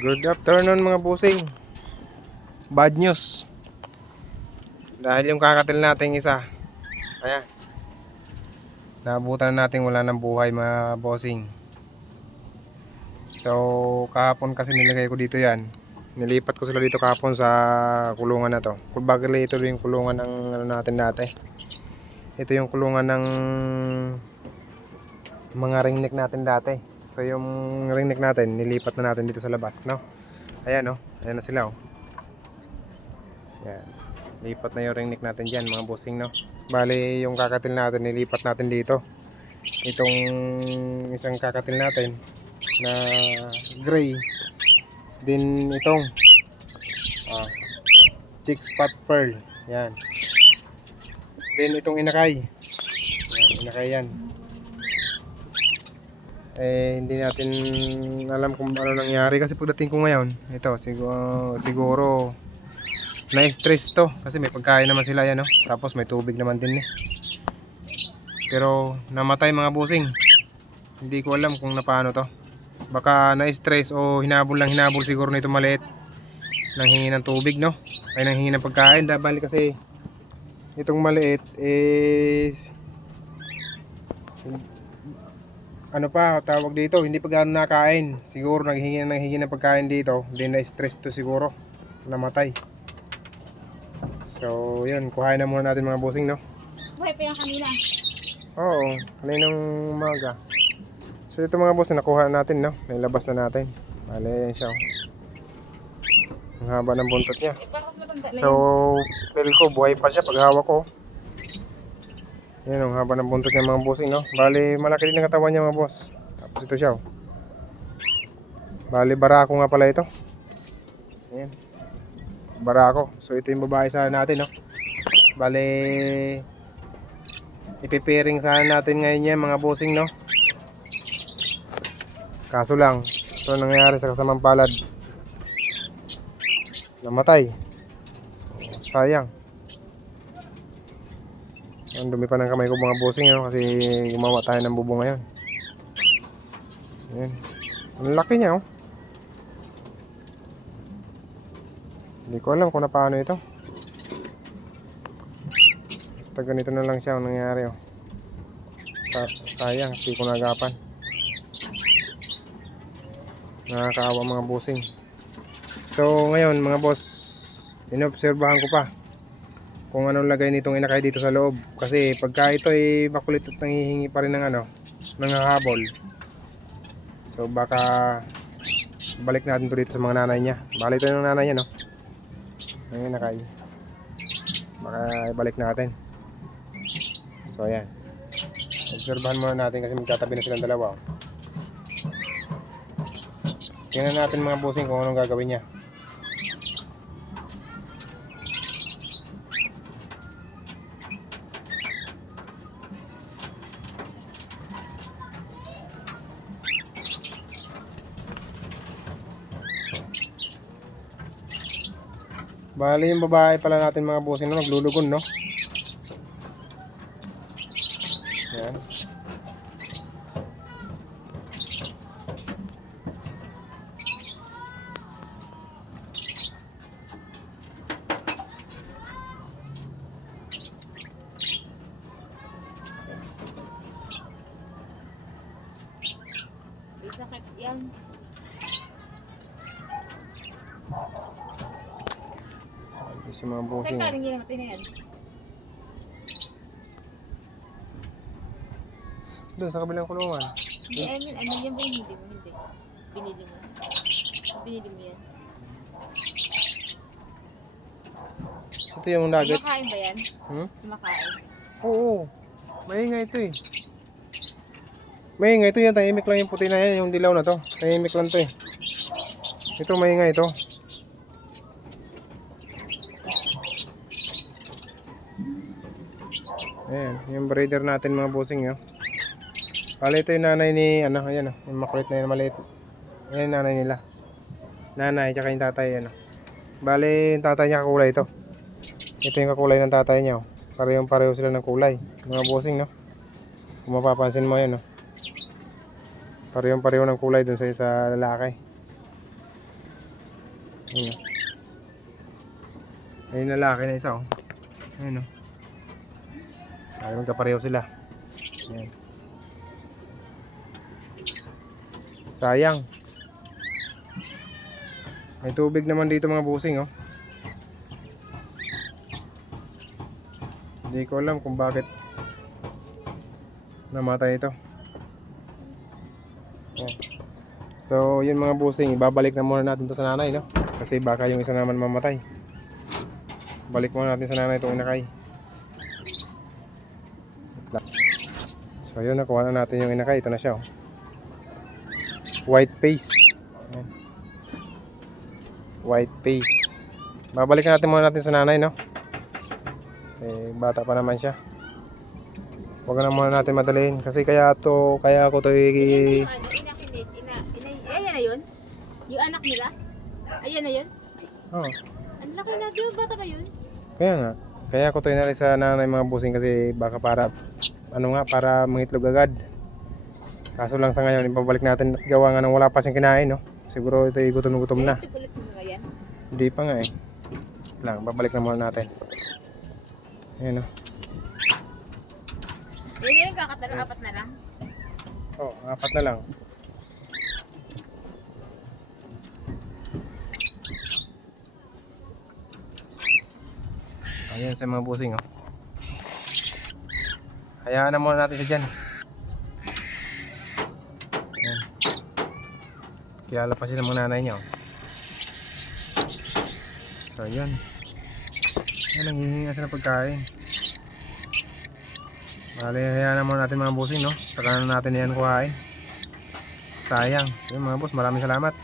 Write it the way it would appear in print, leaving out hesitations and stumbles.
Good afternoon mga busing. Bad news. Dahil yung kakatil natin isa, ayan, naabutan natin wala ng buhay mga bossing. So kahapon kasi nilagay ko dito yan. Nilipat ko sila dito kahapon sa kulungan na to. Kumbaga ito yung kulungan ng ano natin dati. Ito yung kulungan ng mga ringneck natin dati. So yung ringneck natin nilipat na natin dito sa labas, no? Ayan, no? Ayan na sila, oh. Yan. Lipat na yung ringneck natin dyan mga bossing, no? Bali yung kakatil natin nilipat natin dito. Itong isang kakatil natin na gray. Din itong chick spot pearl. Yan. Then itong inakay. Yan, inakay yan. Hindi natin alam kung ano nangyari kasi pagdating ko ngayon, ito siguro na-stress to kasi may pagkain naman sila yan, no? Tapos may tubig naman din pero namatay mga busing. Hindi ko alam kung paano to. Baka na-stress o hinabol siguro nito maliit. Nanghingi ng tubig, no? Ay nanghingi ng pagkain. Dabali kasi itong maliit is ano pa tawag dito, hindi pa gaano nakain. Siguro nanghingi ng pagkain dito. Then na-stress to siguro. Namatay. So, yun. Kuhain na muna natin mga bossing, no? Buhay pa yung kanila. Oo. Kaninang umaga. So, ito mga boss, nakuha natin, no? Nailabas na natin. Bale, yan siya. Ang haba ng buntot niya. So, feel ko, buhay pa siya pag hawak ko. Yan, ang haba ng buntot niya mga bossing, no? Bale, malaki din ang katawan niya mga boss. Tapos ito siya, oh. Bale, barako nga pala ito. Ayan. Barako. So ito yung babae sana natin, no? Bale, ipipiring sana natin ngayon yan mga bossing, no? Kaso lang, ito nangyayari sa kasamang palad. Namatay. So, sayang. Ang dumi pa ng kamay ko mga bossing, no? Kasi gumawa tayo ng bubong ngayon. Ayan. Ang laki niya, oh. Hindi ko alam kung paano ito. Basta ganito na lang siya ang nangyari, oh. Sayang, hindi ko nagapan. Nakakaawa mga bossing. So ngayon mga boss, inobserbahan ko pa kung anong lagay nitong inakay dito sa loob. Kasi pagka ito ay makulit at nangihingi pa rin ng nangahabol. So baka balik natin to dito sa mga nanay niya. Balik ito ng nanay niya, no? Ang inakay. Baka ibalik natin. So ayan. Obserbahan muna natin kasi magtatabi na silang dalawa, oh. Tingnan natin mga bossing kung anong gagawin niya. Bali yung babae pala natin mga bossing, no? Naglulugon, no? Yan. Sakit yan. Yung mga bossing. Saan kaling ginamatay na yan? Doon sa kabilang kulungan. Hindi, I mean yan ba hindi mo? Hindi. Binili mo. Binili mo yan. Ito yung nugget. Kumakain ba yan? Kumakain. Oo. Maingay ito eh. Maingay ito yan. Tahimik lang yung puti na yan. Yung dilaw na to. Tahimik lang to eh. Ito maingay ito. Ayan. Yung breeder natin mga bossing, no? Bale ito yung nanay ni ayan, yung makulit na yun maliit. Ayan yung nanay nila. Nanay tsaka yung tatay, Bale yung tatay niya kakulay ito. Ito yung kakulay ng tatay niya, oh. Parehong-pareho sila ng kulay. Mga bossing, no? Kung mapapansin mo yan, no? Parehong-pareho ng kulay dun sa isa lalaki. Ayun. Ayun na lalaki na isa oh. Ayun oh. Ay, magkapareho sila. Ayan. Sayang. May tubig naman dito mga busing oh. Hindi ko alam kung bakit namatay ito. Ayan. So yun mga busing, ibabalik na muna natin to sa nanay no. Kasi baka yung isa naman mamatay. Balik muna natin sa nanay itong inakay. So yun, nakuha na natin yung inakay. Ito na siya oh. White face. Ayan. White face. Babalikan natin muna natin sa nanay no. Kasi bata pa naman siya. Huwag na muna natin madaliin. Kasi kaya ako to Yung ano, inakinid, ayan na yun? Yung anak nila? Ayan na yun? Oh. Ang laki na, di ba bata pa yun? Kaya nga. Kaya ako to inalay sa nanay mga busing kasi baka para para mangitlog agad. Kaso lang sa ngayon ibabalik natin at gawa nga nang wala pa siyang kinain no. Siguro ito ay gutom na. Ulit mo nga yan. Hindi pa nga eh. Lang, babalik na muna natin. Ayan o. Yan na yung kakatalo, 4 na lang. Oh, 4 na lang. Ayan sa mga busing oh. Hayaan na muna natin siya dyan. Ayan. Kilala pa siya ng mga nanay niya oh. So yun. Ayan, nanghihinga siya ng pagkain. Bale, hayaan na muna natin mga busing no. Saka na natin yan kuhain. Sayang. So yun mga boss, maraming salamat.